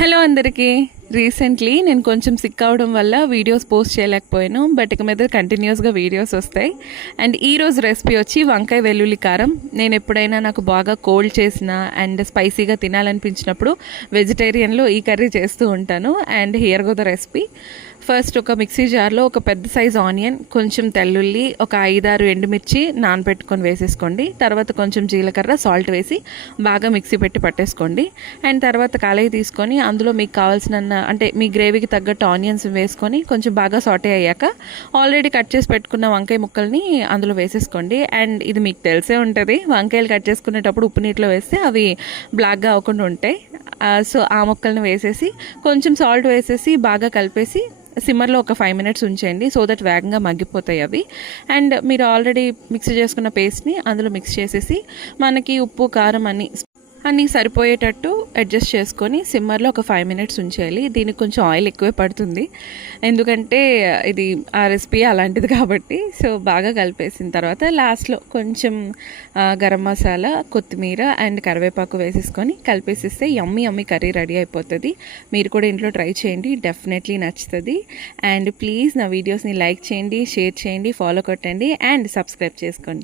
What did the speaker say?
Hello అందరికీ. Recently నేను కొంచెం సిక్ అవడం వల్ల వీడియోస్ పోస్ట్ చేయలేకపోయాను. బట్ ఇక మీద కంటిన్యూస్గా వీడియోస్ వస్తాయి. అండ్ ఈరోజు రెసిపీ వచ్చి వంకాయ వెల్లుల్లి కారం. నేను ఎప్పుడైనా నాకు బాగా కోల్డ్ చేసిన అండ్ స్పైసీగా తినాలనిపించినప్పుడు వెజిటేరియన్లో ఈ కర్రీ చేస్తూ ఉంటాను. And here go the recipe. First ఒక మిక్సీ జార్లో ఒక పెద్ద సైజ్ ఆనియన్, కొంచెం తెల్లుల్లి, ఒక 5-6 ఎండుమిర్చి నానబెట్టుకొని వేసేసుకోండి. తర్వాత కొంచెం జీలకర్ర, సాల్ట్ వేసి బాగా మిక్సీ పెట్టి పట్టేసుకోండి. అండ్ తర్వాత కళాయి తీసుకొని అందులో మీకు కావాల్సిన అంటే మీ గ్రేవీకి తగ్గట్టు ఆనియన్స్ వేసుకొని కొంచెం బాగా సాటే అయ్యాక ఆల్రెడీ కట్ చేసి పెట్టుకున్న వంకాయ ముక్కల్ని అందులో వేసేసుకోండి. అండ్ ఇది మీకు తెలిసే ఉంటుంది, వంకాయలు కట్ చేసుకునేటప్పుడు ఉప్పు నీటిలో వేస్తే అవి బ్లాక్గా అవ్వకుండా ఉంటాయి. సో ఆ ముక్కల్ని వేసేసి కొంచెం సాల్ట్ వేసేసి బాగా కలిపేసి సిమ్మర్లో ఒక 5 minutes ఉంచేయండి. సో దట్ వేగంగా మగ్గిపోతాయి అవి. అండ్ మీరు ఆల్రెడీ మిక్స్ చేసుకున్న పేస్ట్ని అందులో మిక్స్ చేసేసి మనకి ఉప్పు కారం అన్నీ సరిపోయేటట్టు అడ్జస్ట్ చేసుకొని సిమ్మర్లో ఒక 5 minutes ఉంచేయాలి. దీనికి కొంచెం ఆయిల్ ఎక్కువే పడుతుంది, ఎందుకంటే ఇది ఆ రెసిపీ అలాంటిది కాబట్టి. సో బాగా కలిపేసిన తర్వాత లాస్ట్లో కొంచెం గరం మసాలా, కొత్తిమీర అండ్ కరివేపాకు వేసేసుకొని కలిపేసిస్తే యమ్మీ కర్రీ రెడీ అయిపోతుంది. మీరు కూడా ఇంట్లో ట్రై చేయండి, డెఫినెట్లీ నచ్చుతుంది. అండ్ ప్లీజ్ నా వీడియోస్ని లైక్ చేయండి, షేర్ చేయండి, ఫాలో కొట్టండి అండ్ సబ్స్క్రైబ్ చేసుకోండి.